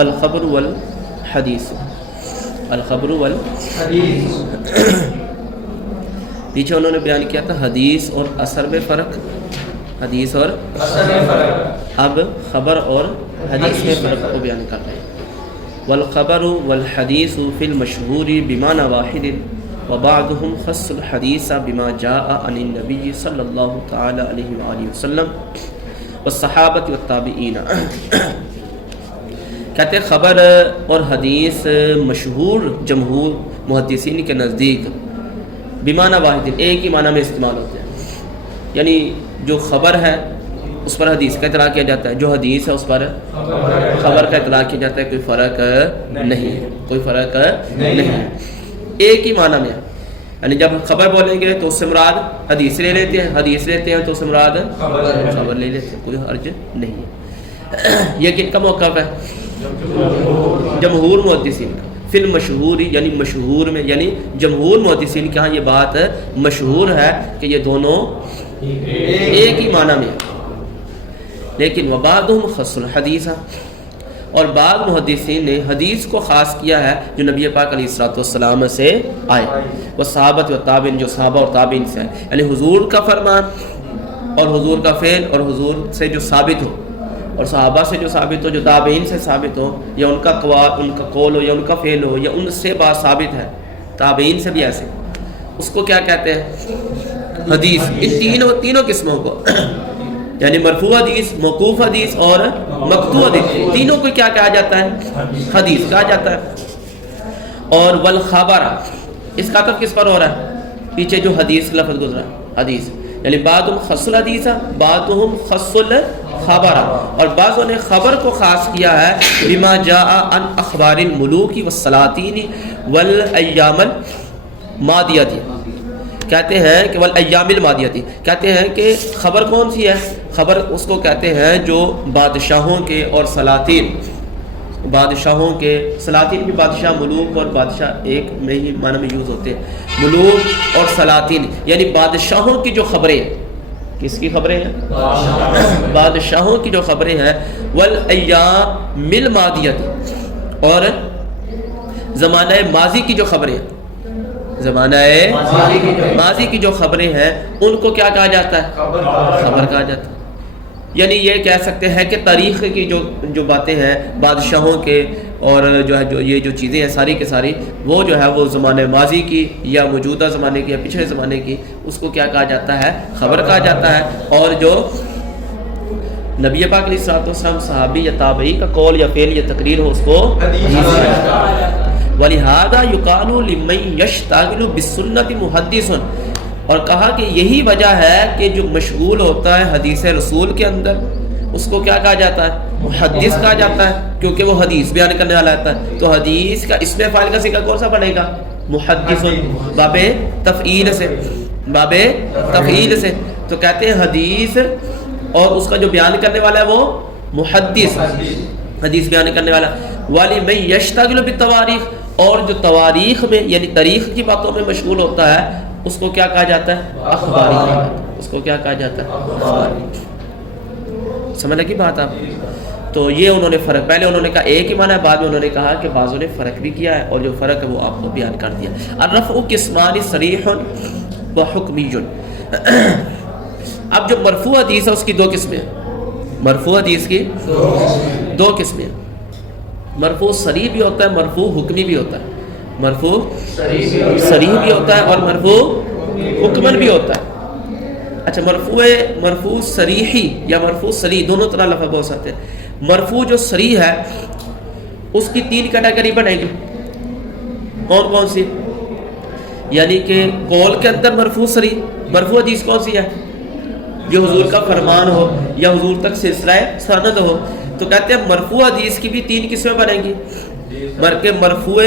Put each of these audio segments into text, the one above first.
الخبر والحدیث، الخبر والحدیث. پیچھے انہوں نے بیان کیا تھا حدیث اور اثر میں فرق، حدیث اور اثر میں فرق. اب خبر اور حدیث میں فرق کو بیان کر رہے ہیں. والخبر والحدیث فی المشہور بمعنى واحد وبعضهم خص الحدیث بما جاء عن النبی صلی اللہ تعالی علیہ وآلہ وسلم والصحابۃ والتابعین. کہتے ہیں خبر اور حدیث مشہور جمہور محدثین کے نزدیک بمعنی واحد ایک ہی معنی میں استعمال ہوتے ہیں. یعنی جو خبر ہے اس پر حدیث کا اطلاق کیا جاتا ہے، جو حدیث ہے اس پر خبر کا اطلاق کیا جاتا ہے. کوئی فرق نہیں ہے، کوئی فرق نہیں ہے، ایک ہی معنی میں. یعنی جب خبر بولیں گے تو اس سے مراد حدیث لے لیتے ہیں، حدیث لیتے ہیں تو اس سے مراد خبر لے لیتے ہیں، کوئی حرج نہیں ہے. یہ کن کا موقف ہے؟ جمہور محدثین کا. فی المشہور یعنی مشہور میں، یعنی جمہور محدثین کے ہاں یہ بات مشہور ہے کہ یہ دونوں ایک ہی معنی میں. لیکن وبعضهم خص الحدیث، اور بعض محدثین نے حدیث کو خاص کیا ہے جو نبی پاک علیہ الصلوۃ والسلام سے آئے. وہ صحابت و تابعین، جو صحابہ اور تابعین سے آئے، یعنی حضور کا فرمان اور حضور کا فعل اور حضور سے جو ثابت ہو اور صحابہ سے جو ثابت ہو، جو تابعین سے ثابت ہو، یا ان کا قول ہو یا ان کا فعل ہو یا ان سے بات ثابت ہے، تابعین سے بھی ایسے، اس کو کیا کہتے ہیں؟ حدیث. ان تینوں قسموں کو یعنی مرفوع حدیث، موقوف حدیث اور مقطوع حدیث، تینوں کو کیا کہا جاتا ہے؟ حدیث کہا جاتا ہے. اور والخبر، اس کا عطف کس پر ہو رہا ہے؟ پیچھے جو حدیث کا لفظ گزرا حدیث، یعنی بعضهم خص الحدیث بعضهم خص الخبر، اور بعضوں نے خبر کو خاص کیا ہے بما جاء عن اخبار الملوک والسلاطین والایام الماضیہ. کہتے ہیں کہ والایام الماضیہ، کہتے ہیں کہ خبر کون سی ہے؟ خبر اس کو کہتے ہیں جو بادشاہوں کے اور سلاطین، بادشاہوں کے، سلاطین بھی بادشاہ، ملوک اور بادشاہ ایک میں ہی معنی میں یوز ہوتے ہیں. ملوک اور سلاطین یعنی بادشاہوں کی جو خبریں، کس کی خبریں ہیں؟ بادشاہوں کی جو خبریں ہیں. والایام الماضیہ، اور زمانہ ماضی کی جو خبریں ہیں، زمانہ ماضی کی جو خبریں ہیں ان کو کیا کہا جاتا ہے؟ خبر کہا جاتا ہے. یعنی یہ کہہ سکتے ہیں کہ تاریخ کی جو باتیں ہیں بادشاہوں کے اور جو ہے جو یہ جو چیزیں ہیں ساری کے ساری، وہ جو ہے وہ زمانے ماضی کی یا موجودہ زمانے کی یا پچھلے زمانے کی، اس کو کیا کہا جاتا ہے؟ خبر کہا جاتا ہے. اور جو نبی پاک علیہ الصلوۃ والسلام صحابی یا تابعی کا قول یا فعل یا تقریر ہو اس کو حدیث کہا جاتا ہے. وَلِهَذَا يُقَالُ لِمَنْ يَشْتَغِلُ بِالسُّنَّةِ مُحَدِّثٌ، اور کہا کہ یہی وجہ ہے کہ جو مشغول ہوتا ہے حدیث رسول کے اندر اس کو کیا کہا جاتا ہے؟ محدث کہا جاتا ہے، کیونکہ وہ حدیث بیان کرنے والا ہوتا ہے. تو حدیث کا اسم فاعل کا صیغہ کون سا بنے گا؟ محدث، باب تفعیل سے، باب تفعیل سے. تو کہتے ہیں حدیث اور اس کا جو بیان کرنے والا ہے وہ محدث، حدیث بیان کرنے والا. وَلِمَنْ يَشْتَغِلُ بِالتَّوَارِيخ، اور جو تواریخ میں یعنی تاریخ کی باتوں میں مشغول ہوتا ہے اس کو کیا کہا جاتا ہے؟ اخباری. اس کو کیا کہا جاتا ہے؟ اخباری. سمجھ لگی بات آپ؟ تو یہ انہوں نے فرق، پہلے انہوں نے کہا ایک ہی معنی ہے، بعد میں انہوں نے کہا کہ بعضوں نے فرق بھی کیا ہے، اور جو فرق ہے وہ آپ کو بیان کر دیا. الرفع قسمان صریح و حکمی. اب جو مرفوع حدیث ہے اس کی دو قسمیں ہیں. مرفوع حدیث کی دو قسمیں ہیں. مرفوع صریح بھی ہوتا ہے، مرفوع حکمی بھی ہوتا ہے. مرفوع صریح بھی ہوتا ہے اور مرفوع حکمن بھی ہوتا ہے. اچھا، مرفوع صریحی یا مرفوع صریح دونوں طرح لفظ ہو سکتے ہیں. مرفوع جو صریح ہے اس کی تین کیٹیگری بنے گی. کون کون سی؟ یعنی کہ قول کے اندر مرفوع صریح. مرفوع حدیث کون سی ہے؟ جو حضور کا فرمان ہو یا حضور تک سلسلہ سند ہو. تو کہتے ہیں مرفوع حدیث کی بھی تین قسمیں بنیں گی. مرفوع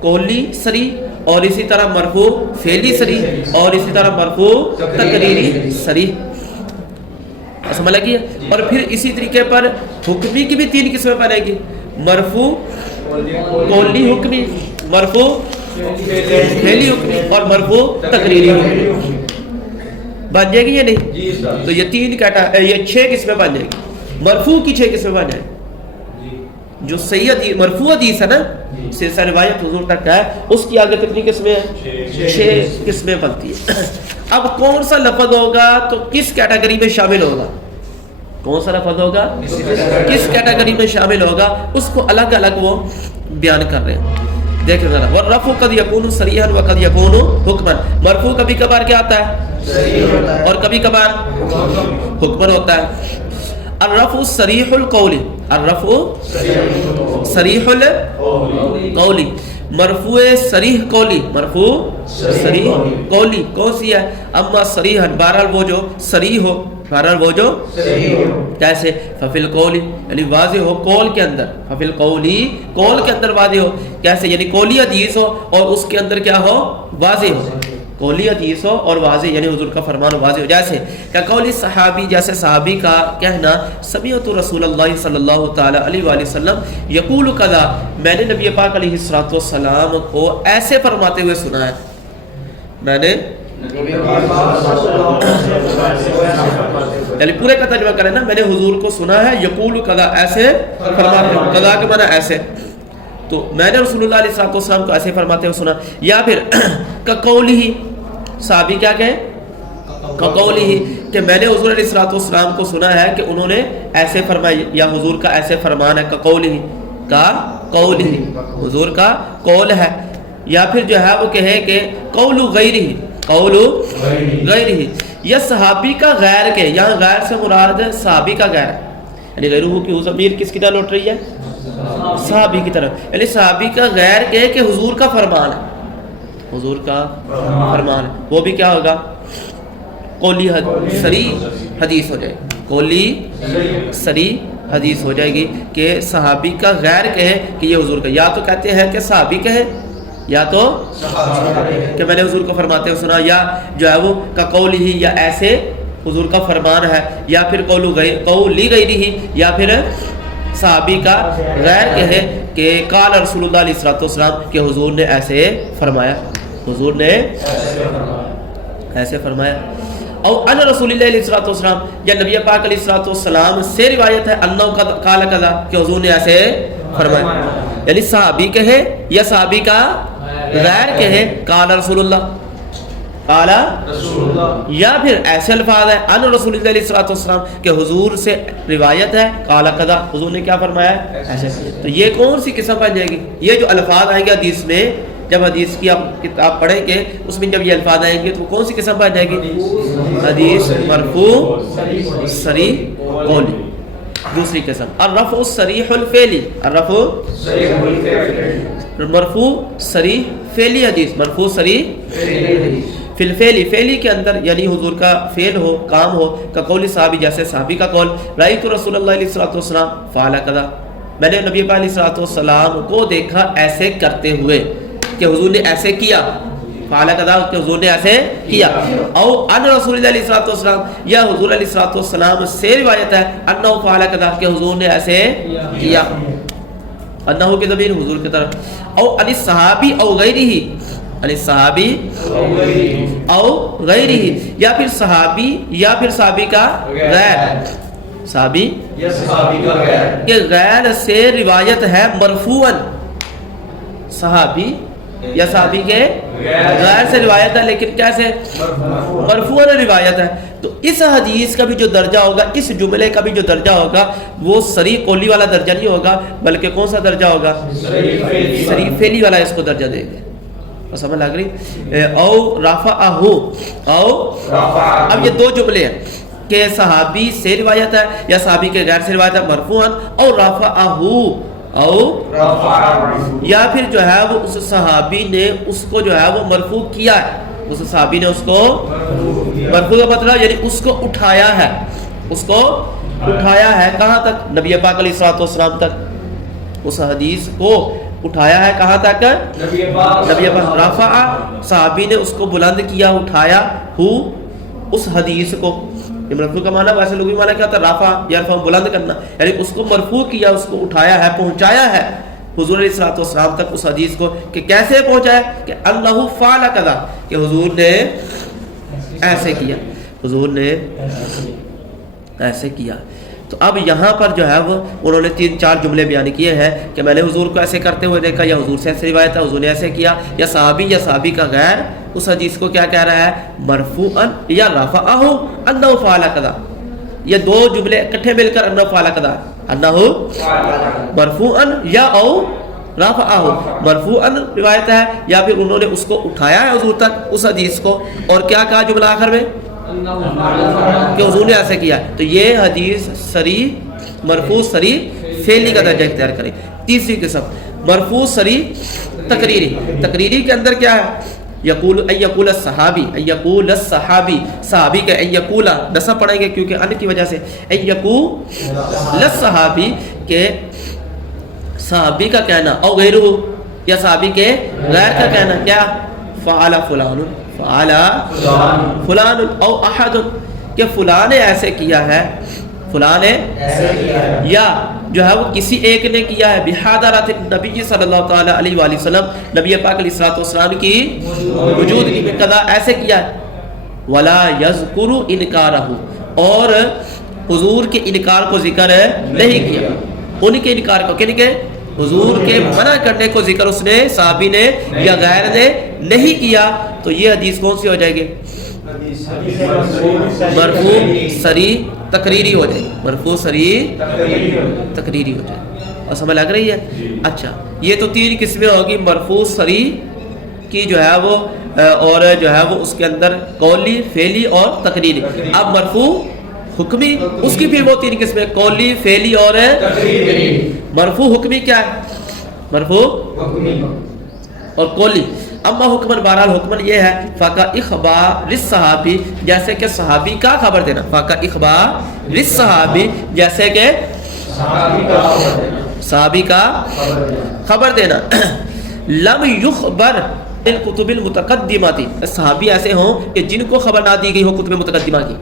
قولی صریح، اور اسی طرح مرفوع فعلی صریح، اور اسی طرح مرفوع تقریری صریح. سمجھ لگی ہے؟ اور پھر اسی طریقے پر حکمی کی بھی تین قسمیں بنیں گی. مرفوع قولی حکمی، مرفوع فعلی حکمی اور مرفوع تقریری حکمی. بن جائے گی یا نہیں؟ تو یہ تین یہ 6 قسمیں بن جائے گی. مرفوع کی 6 قسمیں بن جائیں. جو صحیح حدیث مرفوع حدیث ہے نا سلسلہ روایت حضور تک ہے، اس کی آگے کتنی قسمیں ہیں؟ 6 قسمیں بنتی ہیں۔ اب کون سا لفظ ہوگا تو کس کیٹیگری میں شامل ہوگا، کون سا لفظ ہوگا کس کیٹیگری میں شامل ہوگا، اس کو الگ الگ وہ بیان کر رہے ہیں۔ دیکھیں ذرا، والرفع قد یکون صریحا وقد یکون حکما، مرفوع کبھی کبھار کیا آتا ہے اور کبھی کبھار حکما ہوتا ہے۔ الرفع صریح القول، الرفع صریح القول، مرفوع صریح قولی، مرفوع صریح قولی کون سی ہے؟ اما صریحا، بہرحال وہ جو صریح ہو، بہرحال وہ جو کیسے؟ ففی القول، یعنی واضح ہو قول کے اندر، ففی القولی قول کے اندر واضح ہو، کیسے؟ یعنی قولی حدیث ہو اور اس کے اندر کیا ہو؟ واضح ہو، قولی حدیث ہو اور واضح، یعنی حضور کا فرمان واضح ہو، جیسے کہ قولی صحابی، جیسے صحابی کا کہنا سمعت رسول اللہ صلی اللہ تعالی علیہ وآلہ وسلم یقول کذا، میں نے نبی پاک علیہ الصلوۃ والسلام کو ایسے فرماتے ہوئے سنا ہے، میں نے یعنی پورے کا ترجمہ کریں نا، میں نے حضور کو سنا ہے یقول کذا، ایسے فرماتے ہوئے، کذا کے معنی ایسے، تو میں نے رسول اللہ علیہ الصلوۃ والسلام کو ایسے فرماتے ہوئے سنا، یا پھر کقولہ، صحابی کیا کہیں؟ کقولہ، کہ میں نے حضور علیہ الصلوۃ والسلام کو سنا ہے کہ انہوں نے ایسے فرمایا، یا حضور کا ایسے فرمان ہے، کقولہ، کا قولہ، حضور کا قول ہے، یا پھر جو ہے وہ کہے کہ قول غیرہ، قول غیرہ، یا صحابی کا غیر کے، یہاں غیر سے مراد صحابی کا غیر، یعنی غیرہ کی ضمیر کس کی طرح لوٹ رہی ہے؟ صحابی کی طرف، یعنی صحابی کا غیر کہے کہ حضور کا فرمان ہے، حضور کا فرمان ہے، وہ بھی کیا ہوگا؟ قولی صریح حدیث ہو جائے، قولی صریح حدیث ہو جائے گی، کہ صحابی کا غیر کہے کہ یہ حضور کا، یا تو کہتے ہیں کہ صحابی کہے، یا تو کہ میں نے حضور کو فرماتے ہوئے سنا، یا جو ہے وہ کا قول ہی، یا ایسے حضور کا فرمان ہے، یا پھر قولی غیرہ، یا پھر صحابی کا غیر کہے کہ قال رسول اللہ علیہ الصلوۃ والسلام، کہ حضور نے ایسے فرمایا، حضور نے ایسے فرمایا، او ان رسول اللہ علیہ الصلوۃ والسلام، یا نبی پاک علیہ الصلوۃ والسلام سے روایت ہے انہ قال کذا، کہ حضور نے ایسے فرمایا، یعنی صحابی کہے یا صحابی کا غیر کہے قال رسول اللہ، قال رسول اللہ، یا پھر ایسے الفاظ ہیں ان رسول اللہ علیہ الصلوۃ والسلام، کہ حضور سے روایت ہے قال کذا، حضور نے کیا فرمایا ہے ایسے، تو یہ کون سی قسم بن جائے گی؟ یہ جو الفاظ آئیں گے حدیث میں، جب حدیث کی آپ کتاب پڑھیں گے اس میں جب یہ الفاظ آئیں گے تو کون سی قسم بن جائے گی؟ حدیث مرفوع صریح قولی۔ دوسری قسم الرفع صریح الفعلی، الرفع مرفوع صریح فعلی حدیث، مرفوع صریح فی الفعلی، فعلی کے اندر یعنی حضور کا فعل ہو، کام ہو، کا قول صحابی، جیسے صحابی کا قول، رأیت رسول اللہ علیہ الصلوۃ والسلام فعل کذا، میں نے نبی پاک علیہ الصلوۃ والسلام کو دیکھا ایسے کرتے ہوئے، کہ حضور نے ایسے کیا، فعل کذا، کہ حضور نے ایسے کیا، او ان رسول اللہ علیہ الصلوۃ والسلام، یا حضور علیہ الصلوۃ والسلام سے روایت ہے انہ فعل کذا، کہ حضور نے ایسے کیا، انہ کی ضمیر حضور کی طرف، او ان الصحابی او غیرہ، ان الصحابی او غیرہ، یا پھر صحابی یا پھر صحابی کا غیر، صحابی یا صحابی کا غیر، کہ غیر سے روایت ہے مرفوعا، صحابی یا صحابی کے غیر سے روایت ہے لیکن کیسے؟ مرفوعاً روایت ہے، تو اس حدیث کا بھی جو درجہ ہوگا، اس جملے کا بھی جو درجہ ہوگا، وہ صریح قولی والا درجہ نہیں ہوگا، بلکہ کون سا درجہ ہوگا؟ صریح فعلی والا اس کو درجہ دیں گے، سمجھ لگ رہی؟ او رفعہ، او اب یہ دو جملے ہیں کہ صحابی سے روایت ہے یا صحابی کے غیر سے روایت ہے مرفوعاً، او رفعہ، او یا پھر جو ہے وہ اس صحابی نے اس کو جو ہے وہ مرفوع کیا ہے، اس صحابی نے اس کو مرفوع کا مطلب یعنی اس کو اٹھایا ہے، اس کو اٹھایا ہے کہاں تک؟ نبی پاک علیہ الصلوۃ والسلام تک، اس حدیث کو اٹھایا ہے کہاں تک؟ نبی پاک، رفع، صحابی نے اس کو بلند کیا، اٹھایا، ہو اس حدیث کو، مرفوع کا معنی ویسے لغوی معنی کیا ہوتا ہے؟ رفع یرفع، بلند کرنا، یعنی اس کو مرفوع کیا، اس کو اٹھایا ہے، پہنچایا ہے حضور علیہ الصلوۃ والسلام تک اس حدیث کو، کہ کیسے پہنچایا؟ کہ انہ فعل کذا، کہ حضور نے ایسے کیا، حضور نے ایسے کیا۔ تو اب یہاں پر جو ہے وہ انہوں نے 3-4 جملے بیان کیے ہیں کہ میں نے حضور کو ایسے کرتے ہوئے دیکھا، یا حضور سے ایسے روایت ہے حضور نے ایسے کیا، یا صحابی کا غیر اس حدیث کو کیا کہہ رہا ہے، مرفوعا یا رفعہ انہ فعل کذا. یہ 2 جملے اکٹھے مل کر انہ فعل کذا، انہ مرفوعا یا او رفعہ. مرفوعا روایت ہے یا پھر انہوں نے اس کو اٹھایا ہے حضور تک اس حدیث کو، اور کیا کہا جملہ آخر میں کہ حضور نے ایسے کیا. تو یہ حدیث صریح مرفوع صریح فعلی کا درجہ اختیار کرے. تیسری قسم مرفوع صریح تقریری کے اندر کیا ہے، یقول ان یقول الصحابی صحابی کا ان یقول نصب پڑھیں گے کیونکہ ان کی وجہ سے، ان یقول الصحابی کہ صحابی کا کہنا، او غیرہ یا صحابی کے غیر کا کہنا، کیا فعل فلان او احد کہ فلاں نے ایسے کیا ہے، فلاں نے یا جو ہے وہ کسی ایک نے کیا ہے، بحضرات النبی صلی اللہ تعالی علیہ وآلہ وسلم نبی پاک علیہ الصلوۃ والسلام کی وجود کی قضا ایسے کیا ہے. ولا یذکر انکارہ اور حضور کے انکار کو ذکر نہیں کیا، ان کے انکار کو کن کے حضور کے منع کرنے کو ذکر اس نے صحابی نے یا غیر نے نہیں کیا. تو یہ حدیث کون سی ہو جائے گی، مرفوع صریح تقریری ہو جائے گی، مرفوع صریح تقریری ہو جائے گی. اور سمجھ لگ رہی ہے؟ اچھا یہ تو 3 قسمیں ہوگی مرفوع صریح کی جو ہے وہ، اور جو ہے وہ اس کے اندر قولی فعلی اور تقریری. اب مرفوع حکمی اس کی پھر وہ 3 قسمیں، قولی فعلی اور تقریری. مرفوع حکمی کیا ہے، مرفوع اور قولی. اما حکمن بہرحال حکمن یہ ہے فاقہ اخبار الصحابی جیسے کہ صحابی کا خبر دینا، فاقہ اخبار الصحابی جیسے کہ صحابی کا خبر دینا. لم یخبر الکتب المتقدماتی صحابی ایسے ہوں کہ جن کو خبر نہ دی گئی ہو کتب متقدمہ کی.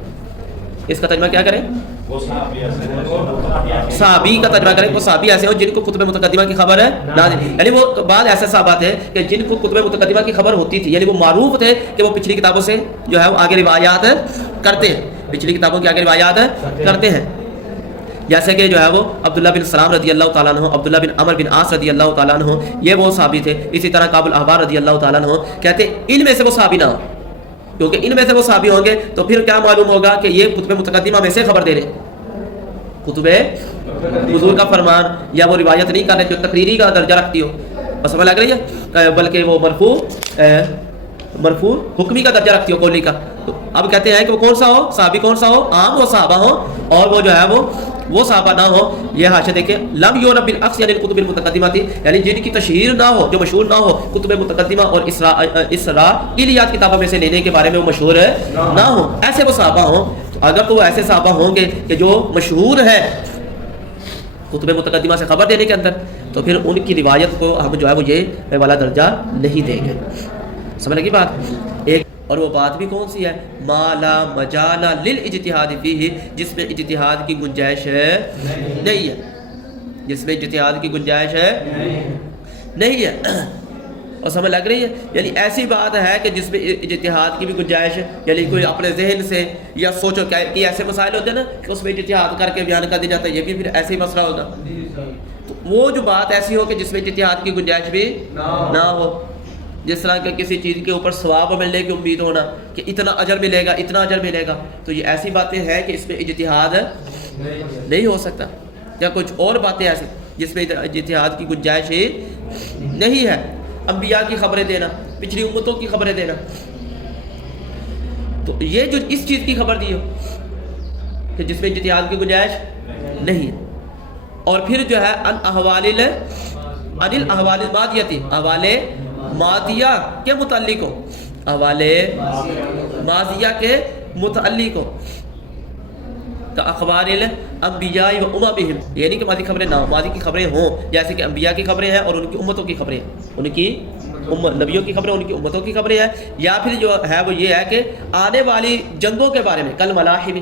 اس کا ترجمہ کیا کریں، صحابی کا ترجمہ کریں وہ صحابی ایسے ہوں جن کو کتب متقدمہ کی خبر ہے نہ دی. یعنی وہ بعض ایسے صحابہ تھے کہ جن کو کتب متقدمہ کی خبر ہوتی تھی، یعنی وہ معروف تھے کہ وہ پچھلی کتابوں سے جو ہے وہ آگے روایات کرتے ہیں، پچھلی کتابوں کی آگے روایات کرتے ہیں. جیسے کہ جو ہے وہ عبداللہ بن سلام رضی اللہ تعالیٰ عنہ، عبداللہ بن عمر بن عاص رضی اللہ تعالیٰ عنہ، یہ وہ صحابی تھے. اسی طرح کعب الاحبار رضی اللہ تعالیٰ عنہ کہتے ان میں سے وہ صحابی نہ ہو، کیونکہ ان میں سے وہ صحابی ہوں گے تو پھر کیا معلوم ہوگا کہ یہ کتب متقدمہ میں سے خبر دے رہے، کتب حضور کا فرمان یا وہ روایت نہیں کر رہے جو تقریری کا درجہ رکھتی ہو. اور سمجھ لگ رہی ہے، بلکہ وہ مرفوع حکمی کا درجہ رکھتی ہو، قولی کا. تو اب کہتے ہیں کہ وہ کون سا ہو، صحابی کون سا ہو، عام وہ صحابہ ہو اور وہ جو ہے وہ صحابہ نہ ہو. یہ حاشیہ دیکھیں، لم یورب بالاخص یعنی الکتب المتقدمہ تھی، یعنی جن کی تشہیر نہ ہو، جو مشہور نہ ہو، کتب متقدمہ اور اسرائیلیات کتابوں میں سے لینے کے بارے میں وہ مشہور نہ ہو، ایسے وہ صحابہ ہوں. اگر تو وہ ایسے صحابہ ہوں گے کہ جو مشہور ہے کتب متقدمہ سے خبر دینے کے اندر، تو پھر ان کی روایت کو ہم جو ہے وہ یہ والا درجہ نہیں دیں گے. سمجھ لگی بات؟ ایک اور وہ بات بھی کون سی ہے، ما لا مجال للاجتہاد فیہ جس میں اجتہاد کی گنجائش نہیں ہے، جس میں اجتہاد کی گنجائش نہیں ہے. اور سمجھ لگ رہی ہے، یعنی ایسی بات ہے کہ جس میں اجتہاد کی بھی گنجائش ہے، یعنی کوئی اپنے ذہن سے یا سوچو کہ ایسے مسائل ہوتے ہیں نا کہ اس میں اجتہاد کر کے بیان کر دیا جاتا ہے، یہ بھی پھر ایسے ہی مسئلہ ہوگا. تو وہ جو بات ایسی ہو کہ جس میں اجتہاد کی گنجائش بھی نہ ہو، جس طرح کہ کسی چیز کے اوپر ثواب ملنے کی امید ہونا کہ اتنا اجر ملے گا اتنا اجر ملے گا، تو یہ ایسی باتیں ہیں کہ اس میں اجتہاد نہیں ہو سکتا. یا کچھ اور باتیں ایسی جس میں اجتہاد کی گنجائش ہی نہیں ہے، انبیاء کی خبریں دینا، پچھلی امتوں کی خبریں دینا، تو یہ جو اس چیز کی خبر دی ہو کہ جس میں اجتہاد کی گنجائش نہیں ہے. اور پھر جو ہے ان احوال المادیتی، احوال ماضیہ کے متعلق ہو، احوال ماضیہ کے متعلق ہو، کا اخبار الانبیاء و اممہم، یعنی کہ ماضی خبریں نہ ہوں، ماضی کی خبریں ہوں، جیسے کہ انبیاء کی خبریں ہیں اور ان کی امتوں کی خبریں ہیں، ان کی نبیوں کی خبریں ان کی امتوں کی خبریں ہیں. یا پھر جو ہے وہ یہ ہے کہ آنے والی جنگوں کے بارے میں، کل ملاحم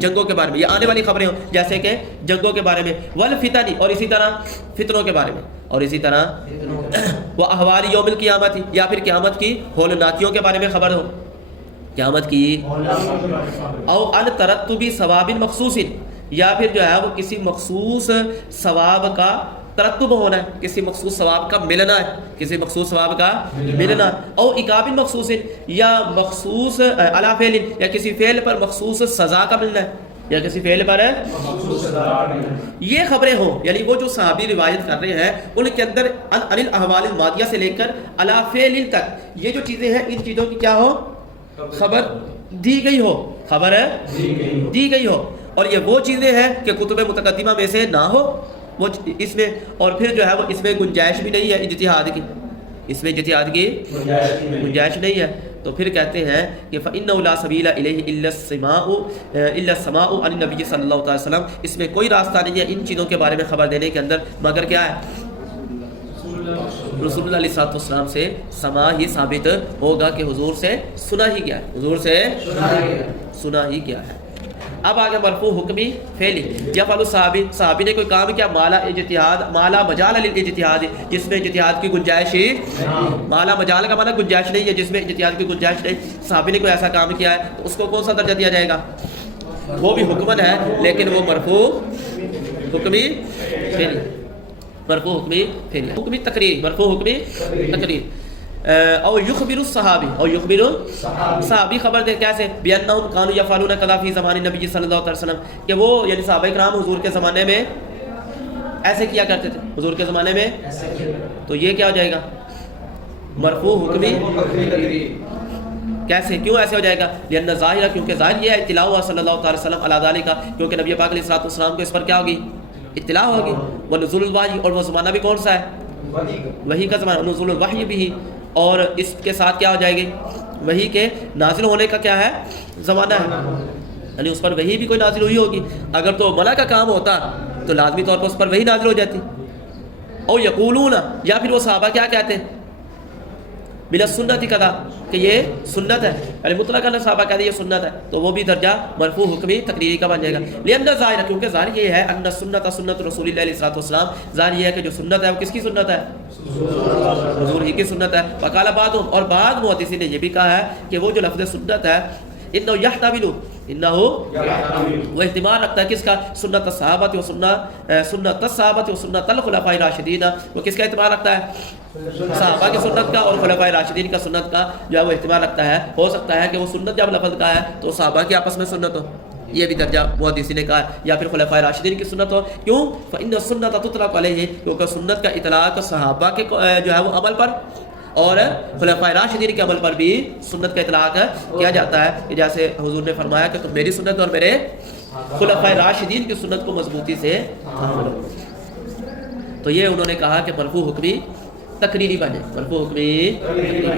جنگوں کے بارے میں، یہ آنے والی خبریں ہوں، جیسے کہ جنگوں کے بارے میں، والفتن اور اسی طرح فتنوں کے بارے میں، اور اسی طرح وہ احوال یوم القیامت یا پھر قیامت کی ہولناکیوں کے بارے میں خبر ہو. قیامت کی، او ان ترتبی ثواب مخصوص، یا پھر جو ہے وہ کسی مخصوص ثواب کا ترتب ہونا ہے، کسی مخصوص ثواب کا ملنا ہے، کسی مخصوص ثواب کا ملنا، او عقاب مخصوص، یا مخصوص علی فعل، یا کسی فعل پر مخصوص سزا کا ملنا ہے، یا کسی فعل پر یہ خبریں ہوں، یعنی وہ جو صحابی روایت کر رہے ہیں ان کے اندر عن الاحوال الماضیہ سے لے کر علی فعل تک یہ جو چیزیں ہیں ان چیزوں کی کیا ہو، خبر دی گئی ہو، خبر دی گئی ہو، اور یہ وہ چیزیں ہیں کہ کتب متقدمہ میں سے نہ ہو وہ اس میں، اور پھر جو ہے وہ اس میں گنجائش بھی نہیں ہے اجتہاد کی، اس میں اجتہاد کی گنجائش نہیں ہے، تو پھر کہتے ہیں کہ فَإِنَّهُ لَا سَبِيلَ إِلَيْهِ إِلَّا السَّمَاءُ عَنِ النَّبِيِّ صلی اللہ علیہ وسلم، اس میں کوئی راستہ نہیں ہے ان چیزوں کے بارے میں خبر دینے کے اندر مگر کیا ہے، رسول اللہ علیہ السلام سے سماع ہی ثابت ہوگا کہ حضور سے سنا ہی گیا ہے، حضور سے سنا ہی گیا ہے۔ اب آگے مرفوع حکمی فعلی، یفعل صحابی نے کوئی کام کیا مالا اجتہاد، مالا مجال للاجتہاد، جس میں اجتہاد کی گنجائش ہی، مالا مجال کا معنی گنجائش نہیں ہے، جس میں اجتہاد کی گنجائش نہیں، صحابی نے کوئی ایسا کام کیا ہے تو اس کو کون سا درجہ دیا جائے گا، وہ بھی حکمن ہے لیکن وہ مرفوع حکمی فعلی، مرفوع حکمی فعلی، حکمی تقریر، مرفوع حکمی تقریر۔ او یخبر الصحابی، او یخبر صحابی خبر دے کیسے، بِأَنَّهُمْ كَانُوا يَفْعَلُونَ كَذَا فِي زَمَانِ النَّبِيِّ صلی اللہ علیہ وسلم، کہ وہ یعنی صحابہ کرام حضور کے زمانے میں ایسے کیا کرتے تھے، حضور کے زمانے میں، تو یہ کیا ہو جائے گا، مرفوع حکمی، کیسے کیوں ایسے ہو جائے گا، لأن ظاہرہ، کیونکہ ظاہر یہ ہے اطلاع صلی اللہ علیہ وسلم علی ذالک، کیونکہ نبی پاک علیہ السلام کو اس پر کیا ہوگی، اطلاع ہوگی، ونزول الوحی، اور وہ زمانہ بھی کون سا ہے، وحی کا زمانہ، نزول الوحی بھی، اور اس کے ساتھ کیا ہو جائے گی، وحی کے نازل ہونے کا کیا ہے زمانہ ہے، یعنی اس پر وحی بھی کوئی نازل ہوئی ہوگی، اگر تو منع کا کام ہوتا تو لازمی طور پر اس پر وحی نازل ہو جاتی، اور یقولون، یا پھر وہ صحابہ کیا کہتے ہیں، بلا سنت کدا، کہ یہ سنت ہے، یعنی مطلقاً صحابہ کہتے ہیں یہ سنت ہے، تو وہ بھی درجہ مرفوع حکمی تقریری کا بن جائے گا، لأن ظاہر، کیونکہ ظاہر یہ ہے ان سنت سنت رسول اللہ علیہ السلام، ظاہر یہ ہے کہ جو سنت ہے وہ کس کی سنت ہے، حضور ہی کی سنت ہے، وقال بعضهم، اور بعض محدثین نے یہ بھی کہا ہے کہ وہ جو لفظ سنت ہے انه يحتمل، انه وہ احتمال رکھتا ہے کس کا، سنت الصحابہ و سنت الصحابہ و سنت الخلفاء الراشدین، وہ کس کا احتمال رکھتا ہے، صحابہ کی سنت کا اور خلفاء راشدین کا سنت کا جو ہے وہ احتمال رکھتا ہے، ہو سکتا ہے کہ وہ سنت جب لفظ کا ہے تو صحابہ کی آپس میں سنت ہو، یہ بھی درجہ محدثین نے کہا ہے، یا پھر خلفاء راشدین کی سنت ہو، کیوں، فإن السنت تطلق علیہ، کیونکہ سنت کا اطلاق صحابہ کے جو ہے وہ عمل پر اور خلفاء راشدین کے عمل پر بھی سنت کا اطلاق کیا جاتا ہے، جیسے حضور نے فرمایا کہ تم میری سنت اور میرے خلفاء راشدین کی سنت کو مضبوطی سے تھامو، تو یہ انہوں نے کہا کہ مرفوع حکمی تقریری بنے، مرفوع حکمی تقریری۔